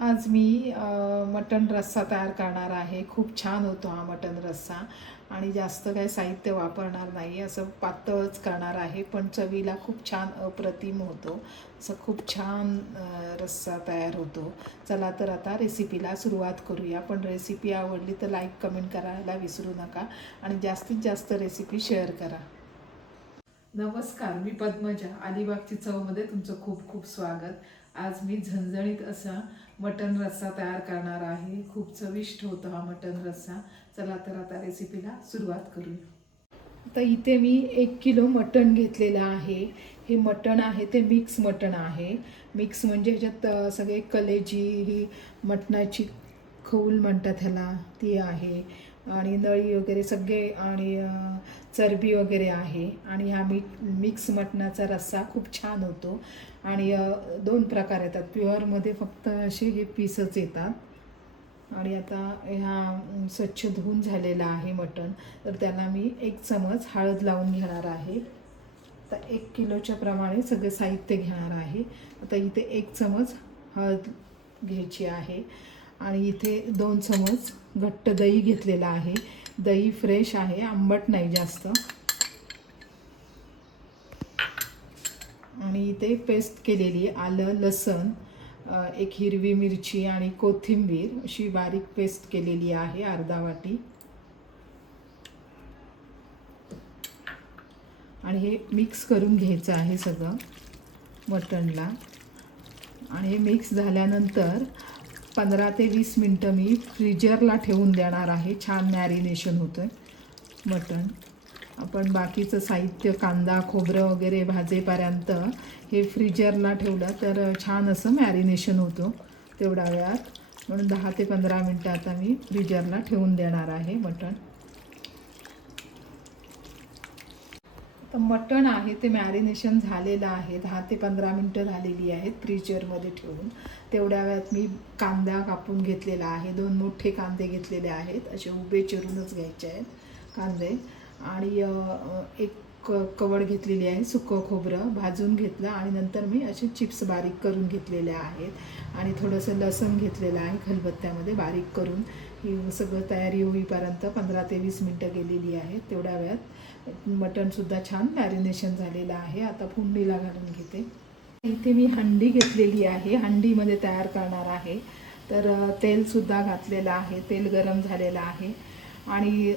आज मी मटण रस्सा तयार करणार आहे। खूप छान होतो हा मटण रस्सा आणि जास्त काही साहित्य वापरणार नाही, असं पातळच करणार आहे, पण चवीला खूप छान अप्रतिम होतो। असं खूप छान रस्सा तयार होतो। चला तर आता रेसिपीला सुरुवात करूया। पण रेसिपी आवडली तर लाईक कमेंट करायला विसरू नका आणि जास्तीत जास्त रेसिपी शेअर करा। नमस्कार, मी पद्मजा। अलिबागची चवमध्ये तुमचं खूप खूप स्वागत। आज मी झणझणीत असा मटण रस्सा तयार करणार आहे। खूप चविष्ट होतो हा मटण रस्सा। चला तर आता रेसिपीला सुरुवात करूया। आता इथे मी 1 किलो मटण घेतलेलं आहे। हे मटण आहे ते मिक्स मटण आहे। मिक्स म्हणजे ह्याच्यात सगळे कलेजी ही मटणाची खौल म्हणतात ह्याला, ती आहे आणि नळी वगैरे सगळे आणि चरबी वगैरे आहे। आणि हा मिक्स मटणाचा रस्सा खूप छान होतो। आणि 2 प्रकार येतात, प्युअरमध्ये फक्त असे हे पीसच येतात। आणि आता ह्या स्वच्छ धुवून झालेला आहे मटण, तर त्याला मी 1 चमच हळद लावून घेणार आहे। आता 1 किलोच्या प्रमाणे सगळं साहित्य घेणार आहे। आता इथे 1 चमच हळद घ्यायची आहे आणि इथे 2 चमच घट्ट दही घेतलेला आहे। दही फ्रेश आहे, आंबट नाही जास्त। आणि इथे पेस्ट केलेली आलं लसण, 1 हिरवी मिरची आणि कोथिंबीर अशी बारीक पेस्ट केलेली आहे, अर्धा वाटी। आणि हे मिक्स करून घ्यायचं आहे सगळं मटणला। आणि हे मिक्स झाल्यानंतर 15 ते 20 मिनटं मी फ्रीजरला ठेवून देणार आहे। छान मॅरिनेशन होतं मटण। आपण बाकीचं साहित्य कांदा खोबरं वगैरे भाजेपर्यंत हे फ्रीजरला ठेवलं तर छान असं मॅरिनेशन होतं तेवढ्या वेळात। म्हणून 10 ते 15 मिनटं आता मी फ्रीजरला ठेवून देणार आहे मटण। तर मटण आहे ते मॅरिनेशन झालेलं आहे, 10 ते 15 मिनटं झालेली आहेत फ्रीजरमध्ये ठेवून। तेवढ्या वेळात मी कांदा कापून घेतलेला आहे, 2 मोठे कांदे घेतलेले आहेत, असे उभे चिरूनच घ्यायचे आहेत कांदे। आणि एक कवड घेतलेली आहे, सुकं खोबरं भाजून घेतलं आणि नंतर मी असे चिप्स बारीक करून घेतलेले आहेत। आणि थोडंसं लसूण घेतलेलं आहे खलबत्त्यामध्ये बारीक करून। ही सगळं तयारी होईपर्यंत 15 ते 20 मिनटं गेलेली आहेत। तेवढ्या वेळात मटणसुद्धा छान मॅरिनेशन झालेलं आहे। आता फोडणीला घालून घेते। इथे मी हंडी घेतलेली आहे, हंडीमध्ये तयार करणार आहे। तर तेलसुद्धा घातलेलं आहे, तेल गरम झालेलं आहे। आणि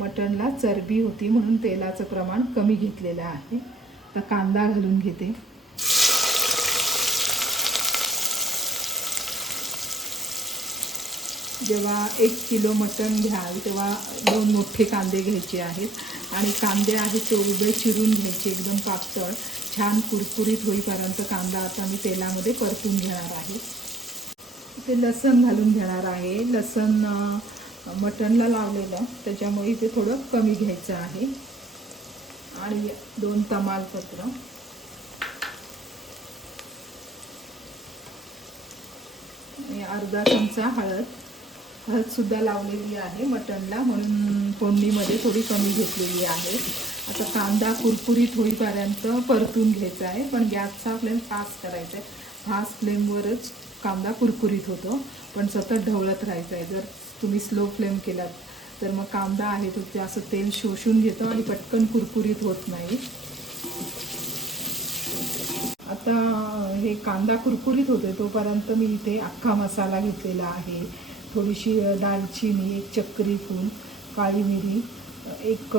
मटणला चरबी होती म्हणून तेलाचं प्रमाण कमी घेतलेलं आहे। आता कांदा घालून घेते। जेव्हा 1 किलो मटण घ्याल तेव्हा 2 मोठे कांदे घ्यायचे आहेत आणि कांदे आहेत ते उभे चिरून घ्यायचे, एकदम पातळ। छान कुरकुरीत होईपर्यंत कांदा आता मी तेलामध्ये परतून घेणार आहे। इथे लसूण घालून घेणार आहे। लसूण मटणला लावलेलं त्याच्यामुळे इथे थोडं कमी घ्यायचं आहे। आणि 2 तमालपत्र, अर्धा चमचा हळदसुद्धा लावलेली आहे मटणला, म्हणून फोडणीमध्ये थोडी कमी घेतलेली आहे। आता कांदा कुरकुरीत होईपर्यंत परतून घ्यायचा आहे, पण गॅसचा फ्लेम फास्ट करायचा आहे। फास्ट फ्लेमवरच कांदा कुरकुरीत होतो, पण सतत ढवळत राहायचं आहे। जर तुम्ही स्लो फ्लेम केलात तर मग कांदा आहे तो ते असं तेल शोषून घेतो आणि पटकन कुरकुरीत होत नाही। आता हे कांदा कुरकुरीत होते तोपर्यंत मी इथे अख्खा मसाला घेतलेला आहे। थोडीशी दालचिनी, 1 चक्री फूल, काळी मिरी, 1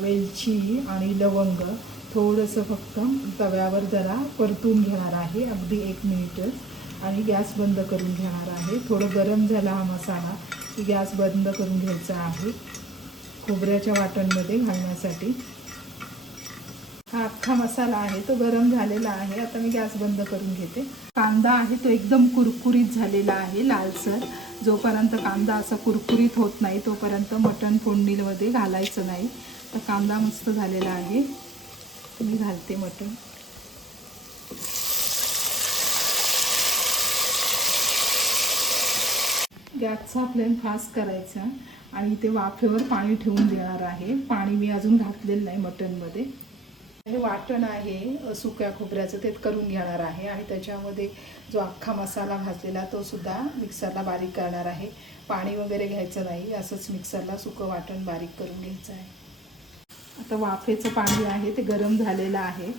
वेलची आणि लवंग, थोडंसं फक्त तव्यावर जरा परतून घेणार आहे, अगदी 1 मिनिटच। आणि गॅस बंद करून घेणार आहे। थोडं गरम झाला हा मसाला की गॅस बंद करून घ्यायचा आहे, खोबऱ्याच्या वाटणमध्ये घालण्यासाठी। हा अख्खा मसाला आहे तो गरम झालेला आहे। आता मी गॅस बंद करून घेते। कांदा आहे तो एकदम कुरकुरीत झालेला आहे, लालसर। जोपर्यंत कांदा असा कुरकुरीत होत नाही तोपर्यंत मटण फोडणीमध्ये घालायचं नाही। तर कांदा मस्त झालेला आहे, मी घालते मटण। गॅसचा फ्लेम फास्ट करायचा आणि इथे वाफेवर पाणी ठेवून देणार आहे। पाणी मी अजून घातलेलं नाही मटणमध्ये। हे वाटण आहे सुक्या खोबऱ्याचं ते करून घेणार आहे आणि त्याच्यामध्ये जो अख्खा मसाला भाजलेला तो सुद्धा मिक्सरला बारीक करणार आहे. पाणी वगैरे घ्यायचं नाही, असंच मिक्सरला सुकं वाटण बारीक करून घ्यायचं आहे. आता वाफेचं पाणी आहे ते गरम झालेलं आहे,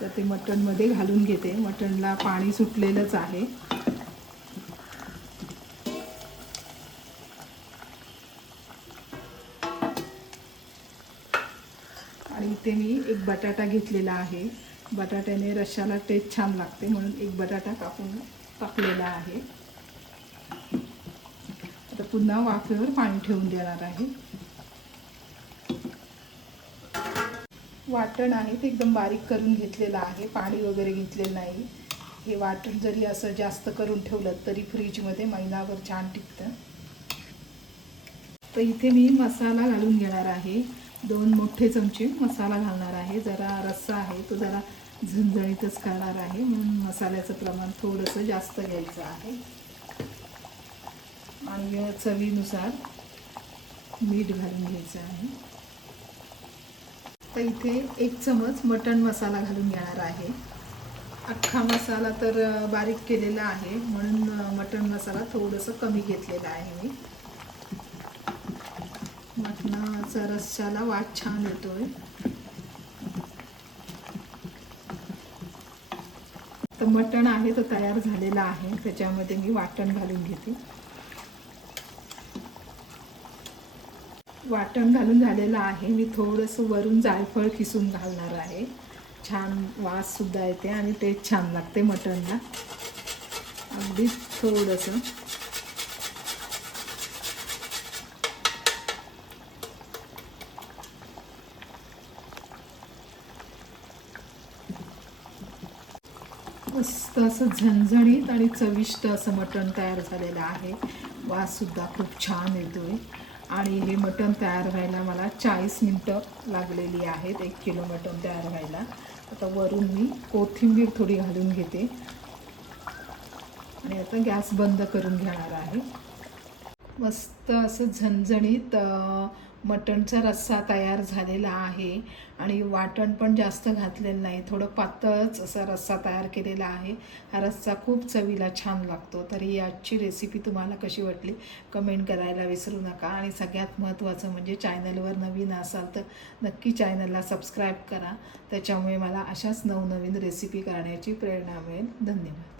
तर ते मटणमध्ये घालून घेते. मटणला पाणी सुटलेलंच आहे. आणि इथे मी एक बटाटा घेतलेला आहे. बटाट्याने रश्श्याला टेस्ट छान लागते म्हणून एक बटाटा कापून टाकलेला आहे. आता पुन्हा वाफेवर पाणी ठेवून देणार आहे. वाटण आहे ते एकदम बारीक करून घेतलेलं आहे, पाणी वगैरे घेतलेलं नाही. हे वाटण जरी असं जास्त करून ठेवलं तरी फ्रीजमध्ये महिनाभर छान टिकतं. तर इथे मी मसाला घालून घेणार आहे. 2 मोठे चमचे मसाला घालणार आहे. जरा रस्सा आहे तो जरा झणझणीतच करणार आहे म्हणून मसाल्याचं प्रमाण थोडंसं जास्त घ्यायचं आहे. आणि चवीनुसार मीठ घालून घ्यायचं आहे. तर इथे 1 चमच मटण मसाला घालून घेणार आहे. अख्खा मसाला तर बारीक केलेला आहे म्हणून मटण मसाला थोडंसं कमी घेतलेला आहे मी. मटणाचा रस्स्याला वास छान येतोय. तर मटण आहे तो तयार झालेला आहे, त्याच्यामध्ये मी वाटण घालून घेते. वाटण घालून झालेलं आहे. मी थोडंसं वरून जायफळ किसून घालणार आहे. छान वाससुद्धा येते आणि टेस्ट छान लागते मटणला. अगदी थोडंसं. मस्त असं झणझणीत आणि चविष्ट असं मटण तयार झालेलं आहे. वाससुद्धा खूप छान येतोय. आणि हे मटण तयार व्हायला मला 40 मिनटं लागलेली आहेत, 1 किलो मटण तयार व्हायला. आता वरून मी कोथिंबीर थोडी घालून घेते आणि आता गॅस बंद करून घेणार आहे. मस्त असं झणझणीत मटणचा रस्सा तयार झालेला आहे. आणि वाटण पण जास्त घातलेलं नाही, थोडं पातळच असा रस्सा तयार केलेला आहे. हा रस्सा खूप चवीला छान लागतो. तर ही आजची रेसिपी तुम्हाला कशी वाटली कमेंट करायला विसरू नका. आणि सगळ्यात महत्त्वाचं म्हणजे चॅनलवर नवीन असाल तर नक्की चॅनलला सबस्क्राईब करा. त्याच्यामुळे मला अशाच नवनवीन रेसिपी करण्याची प्रेरणा मिळेल. धन्यवाद.